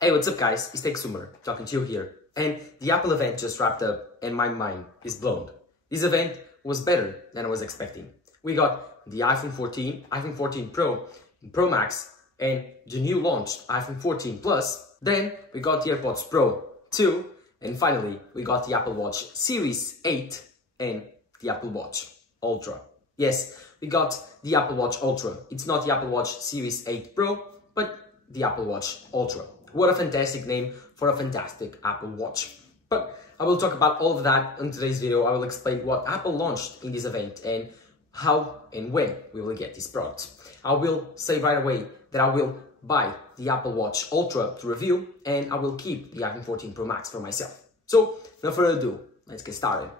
Hey, what's up guys? It's Sumer talking to you here. And the Apple event just wrapped up and my mind is blown. This event was better than I was expecting. We got the iPhone 14, iPhone 14 Pro, Pro Max, and the new launched iPhone 14 Plus. Then we got the AirPods Pro 2, and finally we got the Apple Watch Series 8 and the Apple Watch Ultra. Yes, we got the Apple Watch Ultra. It's not the Apple Watch Series 8 Pro, but the Apple Watch Ultra. What a fantastic name for a fantastic Apple Watch. But I will talk about all of that in today's video. I will explain what Apple launched in this event and how and when we will get these products. I will say right away that I will buy the Apple Watch Ultra to review, and I will keep the iPhone 14 Pro Max for myself. So, no further ado, let's get started.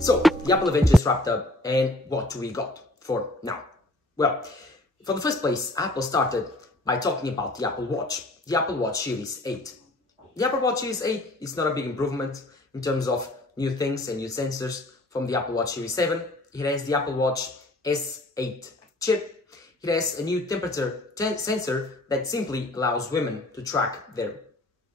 So, the Apple event just wrapped up, and what do we got for now? Well, for the first place, Apple started by talking about the Apple Watch Series 8. The Apple Watch Series 8 is not a big improvement in terms of new things and new sensors from the Apple Watch Series 7. It has the Apple Watch S8 chip. It has a new temperature sensor that simply allows women to track their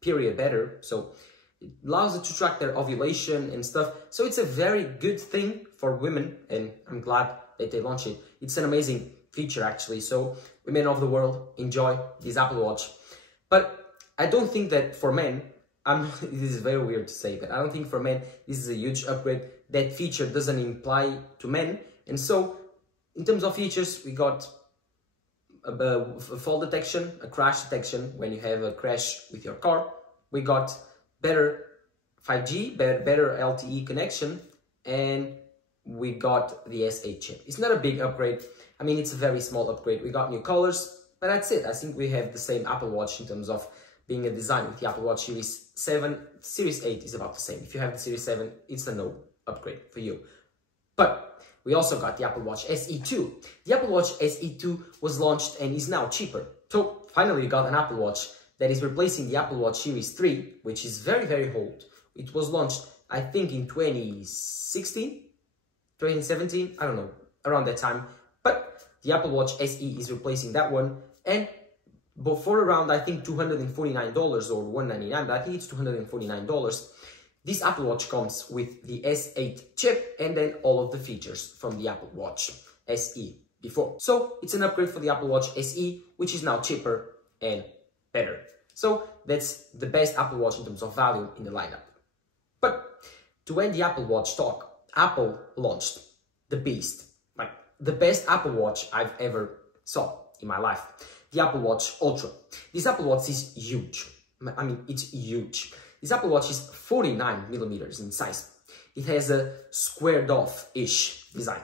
period better. So it allows it to track their ovulation and stuff. So it's a very good thing for women, and I'm glad that they launched it. It's an amazing feature actually, so women of the world enjoy this Apple Watch. But I don't think that for men, this is very weird to say, but I don't think for men this is a huge upgrade. That feature doesn't apply to men, and so in terms of features, we got a fall detection, a crash detection when you have a crash with your car. We got better 5G, better LTE connection, and we got the S8 chip. It's not a big upgrade. I mean, it's a very small upgrade. We got new colors, but that's it. I think we have the same Apple Watch in terms of being a design with the Apple Watch Series 7. Series 8 is about the same. If you have the Series 7, it's a no upgrade for you. But we also got the Apple Watch SE2. The Apple Watch SE2 was launched and is now cheaper. So finally, we got an Apple Watch that is replacing the Apple Watch Series 3, which is very, very old. It was launched, I think, in 2016, 2017, I don't know, around that time. But the Apple Watch SE is replacing that one, and for around, I think, $249 or $199, but I think it's $249. This Apple Watch comes with the S8 chip and then all of the features from the Apple Watch SE before. So it's an upgrade for the Apple Watch SE, which is now cheaper and better. So that's the best Apple Watch in terms of value in the lineup. But to end the Apple Watch talk, Apple launched the beast, like the best Apple Watch I've ever saw in my life, the Apple Watch Ultra. This Apple Watch is huge. I mean, it's huge. This Apple Watch is 49 millimeters in size. It has a squared off-ish design.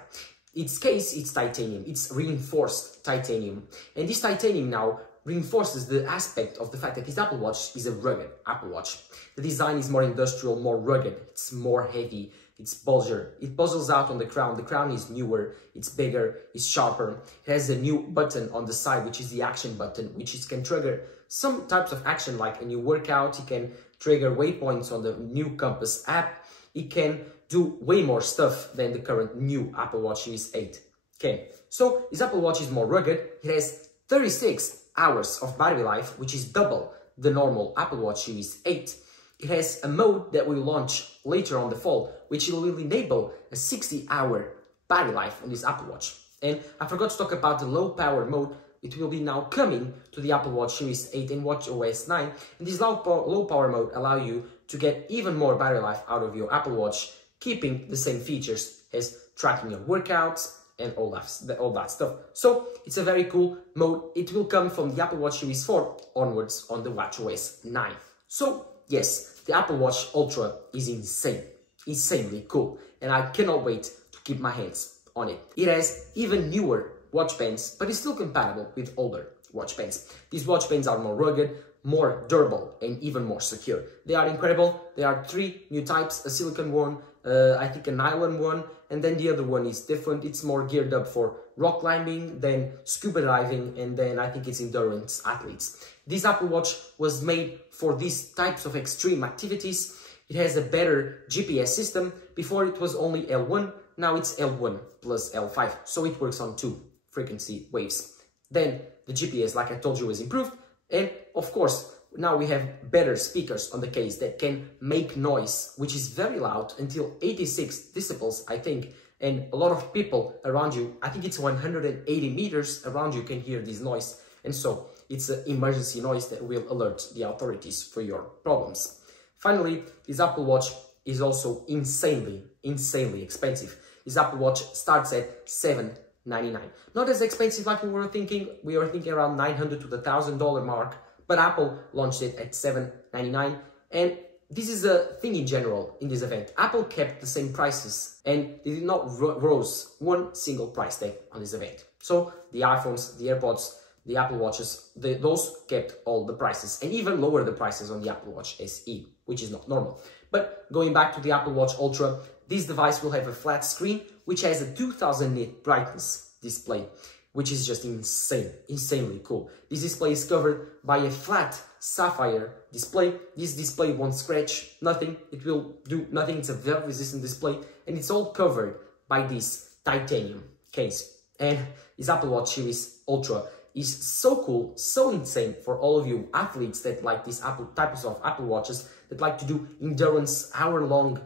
Its case, it's titanium. It's reinforced titanium. And this titanium now reinforces the aspect of the fact that this Apple Watch is a rugged Apple Watch. The design is more industrial, more rugged. It's more heavy. It's bulgier. It puzzles out on the crown. The crown is newer, it's bigger, it's sharper. It has a new button on the side, which is the action button, which can trigger some types of action like a new workout. It can trigger waypoints on the new Compass app. It can do way more stuff than the current new Apple Watch Series 8 can. So this Apple Watch is more rugged. It has 36 hours of battery life, which is double the normal Apple Watch Series 8. It has a mode that will launch later on the fall, which will enable a 60-hour battery life on this Apple Watch. And I forgot to talk about the low power mode. It will be now coming to the Apple Watch Series 8 and watchOS 9. And this low power mode allows you to get even more battery life out of your Apple Watch, keeping the same features as tracking your workouts and all that stuff. So it's a very cool mode. It will come from the Apple Watch Series 4 onwards on the watchOS 9. So yes, the Apple Watch Ultra is insanely cool, and I cannot wait to keep my hands on it. It has even newer watch bands, but it's still compatible with older watch bands. These watch bands are more rugged, more durable, and even more secure. They are incredible. There are 3 new types, a silicone one, I think a nylon one, and then the other one is different. It's more geared up for rock climbing, then scuba diving, and then I think it's endurance athletes. This Apple Watch was made for these types of extreme activities. It has a better GPS system. Before it was only L1, now it's L1 plus L5, so it works on 2 frequency waves. Then The GPS, like I told you, was improved. And of course, now we have better speakers on the case that can make noise, which is very loud, until 86 decibels, I think. And a lot of people around you, I think it's 180 meters around you, can hear this noise. And so it's an emergency noise that will alert the authorities for your problems. Finally, this Apple Watch is also insanely expensive. This Apple Watch starts at $799. Not as expensive like we were thinking. We were thinking around $900 to the $1,000 mark, but Apple launched it at $799. And this is a thing in general in this event. Apple kept the same prices and they did not rose one single price tag on this event. So the iPhones, the AirPods, the Apple Watches, those kept all the prices and even lowered the prices on the Apple Watch SE, which is not normal. But going back to the Apple Watch Ultra, this device will have a flat screen which has a 2000 nit brightness display, which is just insanely cool. This display is covered by a flat sapphire display. This display won't scratch, nothing. It will do nothing. It's a very resistant display and it's all covered by this titanium case. And this Apple Watch Series Ultra is so cool, so insane for all of you athletes that like these types of Apple Watches that like to do endurance, hour-long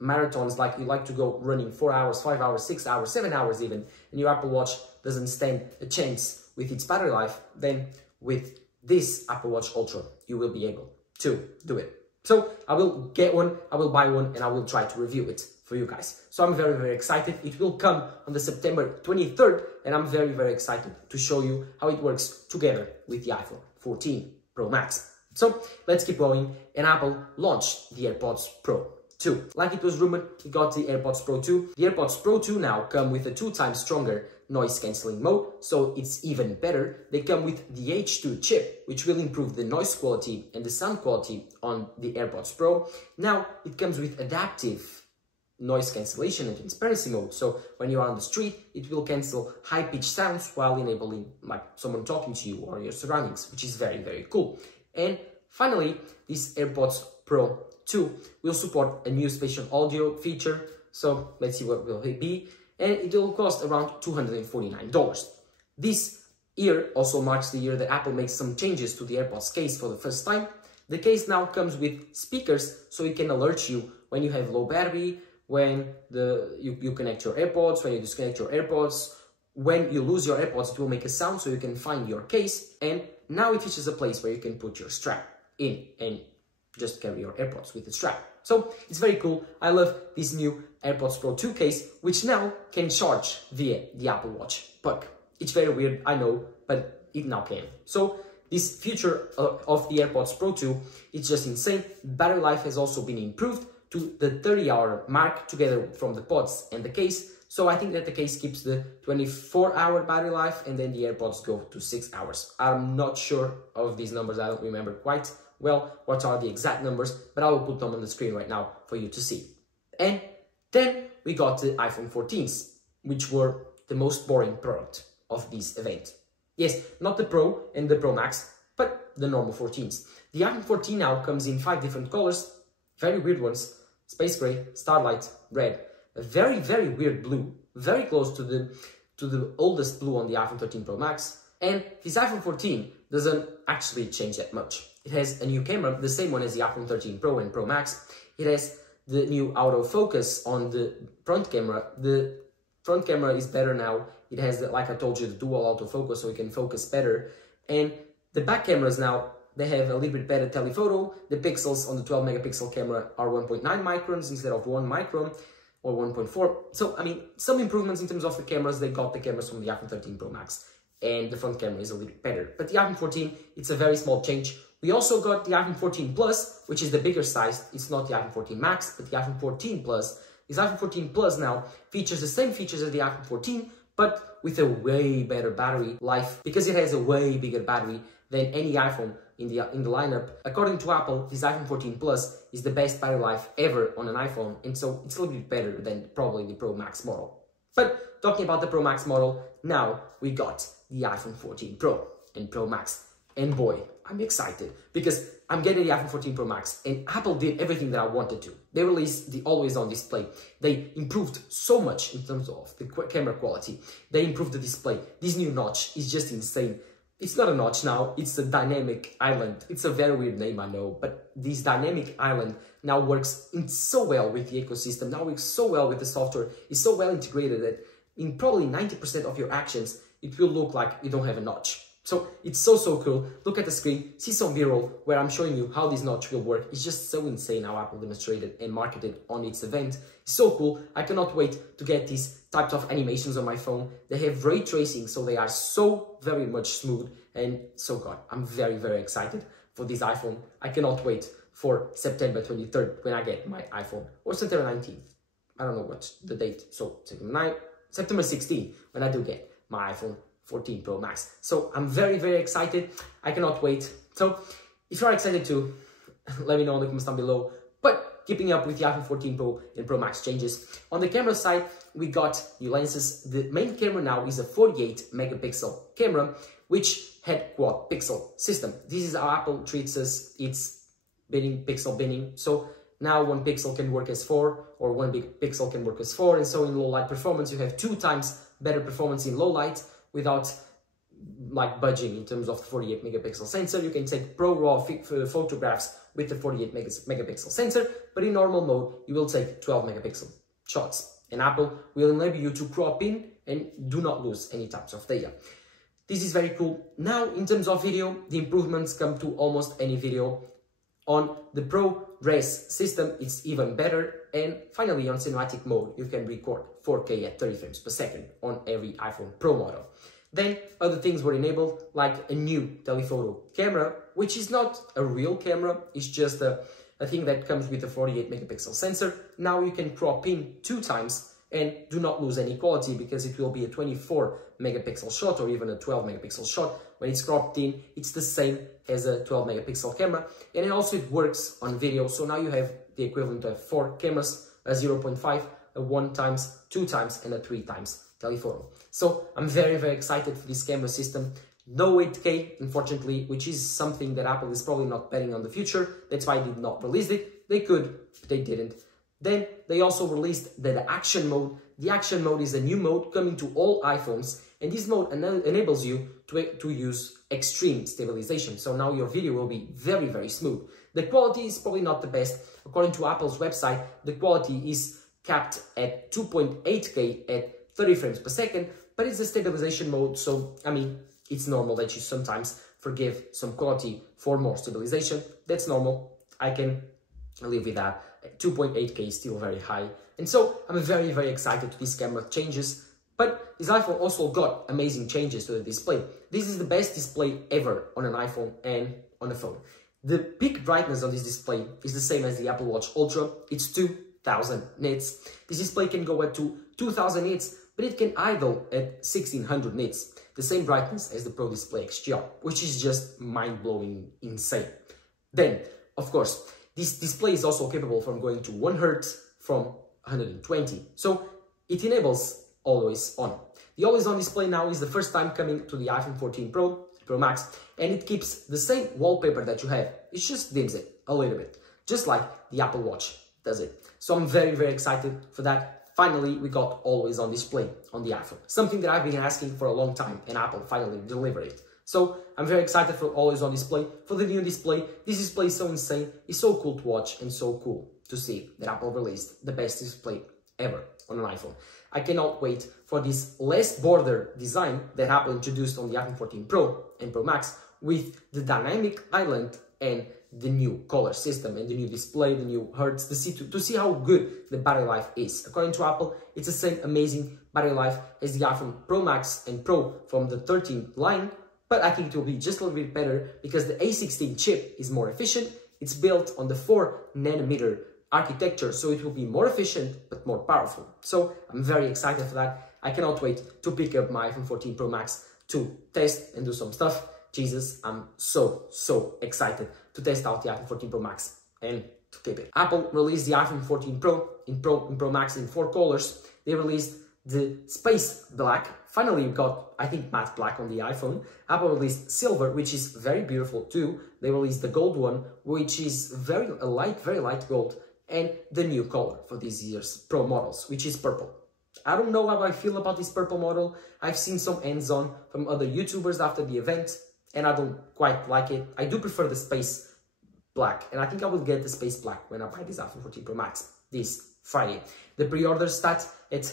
marathons, like you like to go running 4 hours, 5 hours, 6 hours, 7 hours even, and your Apple Watch doesn't stand a chance with its battery life, then with this Apple Watch Ultra, you will be able to do it. So I will get one, I will buy one, and I will try to review it for you guys. So I'm very excited. It will come on the September 23rd, and I'm very excited to show you how it works together with the iPhone 14 Pro Max. So let's keep going, and Apple launched the AirPods Pro 2. Like it was rumored, we got the AirPods Pro 2. The AirPods Pro 2 now come with a 2 times stronger noise cancelling mode, so it's even better. They come with the H2 chip, which will improve the noise quality and the sound quality on the AirPods Pro. Now it comes with adaptive noise cancellation and transparency mode, so when you're on the street, it will cancel high-pitched sounds while enabling like someone talking to you or your surroundings, which is very cool. And finally, this AirPods Pro 2 will support a new spatial audio feature, so let's see what will it be, and it will cost around $249. This year also marks the year that Apple makes some changes to the AirPods case for the first time. The case now comes with speakers, so it can alert you when you have low battery, when you connect your AirPods, when you disconnect your AirPods, when you lose your AirPods, it will make a sound so you can find your case, and now it features a place where you can put your strap in and just carry your AirPods with the strap. So it's very cool. I love this new AirPods Pro 2 case, which now can charge via the Apple Watch puck. It's very weird, I know, but it now can. So this feature of the AirPods Pro 2, it's just insane. Battery life has also been improved to the 30-hour mark together from the pods and the case. So I think that the case keeps the 24-hour battery life and then the AirPods go to 6 hours. I'm not sure of these numbers. I don't remember quite well what are the exact numbers, but I will put them on the screen right now for you to see. And then we got the iPhone 14s, which were the most boring product of this event. Yes, not the Pro and the Pro Max, but the normal 14s. The iPhone 14 now comes in 5 different colors, very weird ones: space gray, starlight, red, a very weird blue, very close to the oldest blue on the iPhone 13 Pro Max. And this iPhone 14 doesn't actually change that much. It has a new camera, the same one as the iPhone 13 Pro and Pro Max. It has the new autofocus on the front camera. The front camera is better now. It has, like I told you, the dual autofocus, so it can focus better. And the back cameras now, they have a little bit better telephoto. The pixels on the 12 megapixel camera are 1.9 microns instead of 1 micron or 1.4. So, I mean, some improvements in terms of the cameras. They got the cameras from the iPhone 13 Pro Max, and the front camera is a little bit better. But the iPhone 14, it's a very small change. We also got the iPhone 14 Plus, which is the bigger size. It's not the iPhone 14 Max, but the iPhone 14 Plus. This iPhone 14 Plus now features the same features as the iPhone 14, but with a way better battery life, because it has a way bigger battery than any iPhone in the lineup. According to Apple, this iPhone 14 Plus is the best battery life ever on an iPhone, and so it's a little bit better than probably the Pro Max model. But talking about the Pro Max model, now we got the iPhone 14 Pro and Pro Max. And boy, I'm excited because I'm getting the iPhone 14 Pro Max, and Apple did everything that I wanted to. They released the always-on display. They improved so much in terms of the camera quality. They improved the display. This new notch is just insane. it's not a notch now, it's a dynamic island. It's a very weird name, I know, but this dynamic island now works so well with the ecosystem, now works so well with the software, it's so well integrated that in probably 90% of your actions, it will look like you don't have a notch. So it's so cool. Look at the screen, see some B-roll where I'm showing you how this notch will work. It's just so insane how Apple demonstrated and marketed on its event. It's so cool. I cannot wait to get these types of animations on my phone. They have ray tracing, so they are so very much smooth and so good. I'm very excited for this iPhone. I cannot wait for September 23rd when I get my iPhone, or September 19th. I don't know what's the date. So September 16th when I do get my iPhone 14 Pro Max. So I'm very excited. I cannot wait. So if you're excited too, let me know in the comments down below. But keeping up with the iPhone 14 Pro and Pro Max changes. On the camera side, we got new lenses. The main camera now is a 48 megapixel camera, which had quad pixel system. This is how Apple treats us. It's pixel binning. So now one pixel can work as 4, or one big pixel can work as 4. And so in low light performance, you have 2 times better performance in low light, without like budging in terms of the 48 megapixel sensor. You can take pro raw photographs with the 48 megapixel sensor, but in normal mode you will take 12 megapixel shots, and Apple will enable you to crop in and do not lose any types of data. This is very cool. Now in terms of video, the improvements come to almost any video. On the ProRes system, it's even better. And finally, on cinematic mode, you can record 4K at 30 frames per second on every iPhone Pro model. Then other things were enabled, like a new telephoto camera, which is not a real camera, it's just a thing that comes with a 48 megapixel sensor. Now you can crop in 2 times and do not lose any quality, because it will be a 24 megapixel shot or even a 12 megapixel shot. When it's cropped in, it's the same as a 12 megapixel camera, and it works on video. So now you have the equivalent of 4 cameras, a 0.5, a 1 times, 2 times, and a 3 times telephoto. So I'm very excited for this camera system. No 8K, unfortunately, which is something that Apple is probably not betting on the future. That's why they did not release it. They could, but they didn't. Then they also released the action mode. The action mode is a new mode coming to all iPhones, and this mode enables you to use extreme stabilization. So now your video will be very smooth. The quality is probably not the best. According to Apple's website, the quality is capped at 2.8K at 30 frames per second, but it's a stabilization mode, so I mean, it's normal that you sometimes forgive some quality for more stabilization. That's normal. I can live with that. 2.8K is still very high, and so I'm very excited to these camera changes. But this iPhone also got amazing changes to the display. This is the best display ever on an iPhone and on a phone. The peak brightness on this display is the same as the Apple Watch Ultra. It's 2000 nits. This display can go up to 2000 nits, but it can idle at 1600 nits, the same brightness as the Pro Display XDR, which is just mind-blowing insane. Then, of course, this display is also capable from going to 1 Hz from 120, so it enables always on. The always on display now is the first time coming to the iPhone 14 Pro, Pro Max, and it keeps the same wallpaper that you have. It just dims it a little bit, just like the Apple Watch does it. So I'm very excited for that. Finally, we got always on display on the iPhone, something that I've been asking for a long time, and Apple finally delivered it. So I'm very excited for always on display, for the new display. This display is so insane, it's so cool to watch and so cool to see that Apple released the best display ever on an iPhone. I cannot wait for this less border design that Apple introduced on the iPhone 14 Pro and Pro Max, with the dynamic island and the new color system and the new display, the new hertz, to see how good the battery life is. According to Apple, it's the same amazing battery life as the iPhone Pro Max and Pro from the 13 line, but I think it will be just a little bit better because the A16 chip is more efficient. It's built on the 4nm architecture, so it will be more efficient but more powerful. So I'm very excited for that. I cannot wait to pick up my iPhone 14 Pro Max to test and do some stuff. Jesus, I'm so excited to test out the iPhone 14 Pro Max and to keep it. Apple released the iPhone 14 Pro and Pro Max in 4 colors. They released the space black. Finally, we got, I think, matte black on the iPhone. Apple released silver, which is very beautiful too. They released the gold one, which is very light gold, and the new color for this year's Pro models, which is purple. I don't know how I feel about this purple model. I've seen some hands-on from other YouTubers after the event. and I don't quite like it. I do prefer the space black, and I think I will get the space black when I buy this iPhone 14 Pro Max this Friday. The pre-order starts at,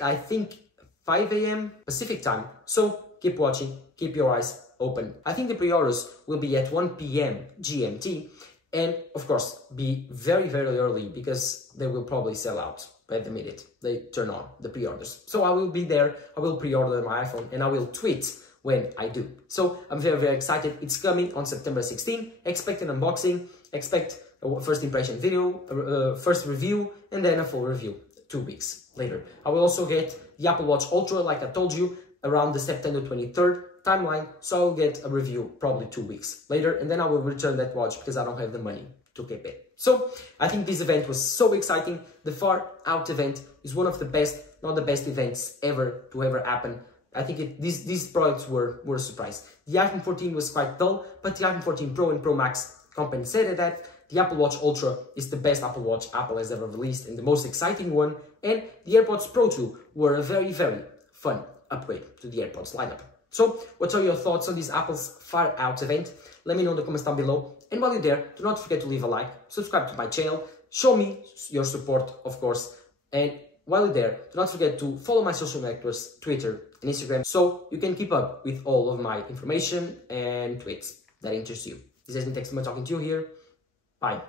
I think, 5 a.m. Pacific time, so keep watching, keep your eyes open. I think the pre-orders will be at 1 p.m. GMT, and of course be very, very early because they will probably sell out by the minute they turn on the pre-orders. So I will be there, I will pre-order my iPhone, and I will tweet when I do. So I'm very, very excited. It's coming on September 16. Expect an unboxing, expect a first impression video, first review, and then a full review 2 weeks later. I will also get the Apple Watch Ultra, like I told you, around the September 23rd timeline, so I'll get a review probably 2 weeks later, and then I will return that watch because I don't have the money to keep it. So I think this event was so exciting. The Far Out event is one of the best, not the best events ever to ever happen. I think these products were a surprise. The iPhone 14 was quite dull, but the iPhone 14 Pro and Pro Max compensated that. The Apple Watch Ultra is the best Apple Watch Apple has ever released and the most exciting one, and the AirPods Pro 2 were a very, very fun upgrade to the AirPods lineup. So, what are your thoughts on this Apple's Far Out event? Let me know in the comments down below. And while you're there, do not forget to leave a like, subscribe to my channel, show me your support, of course. And while you're there, do not forget to follow my social networks, Twitter and Instagram, so you can keep up with all of my information and tweets that interest you. This has been Textman talking to you here. Bye.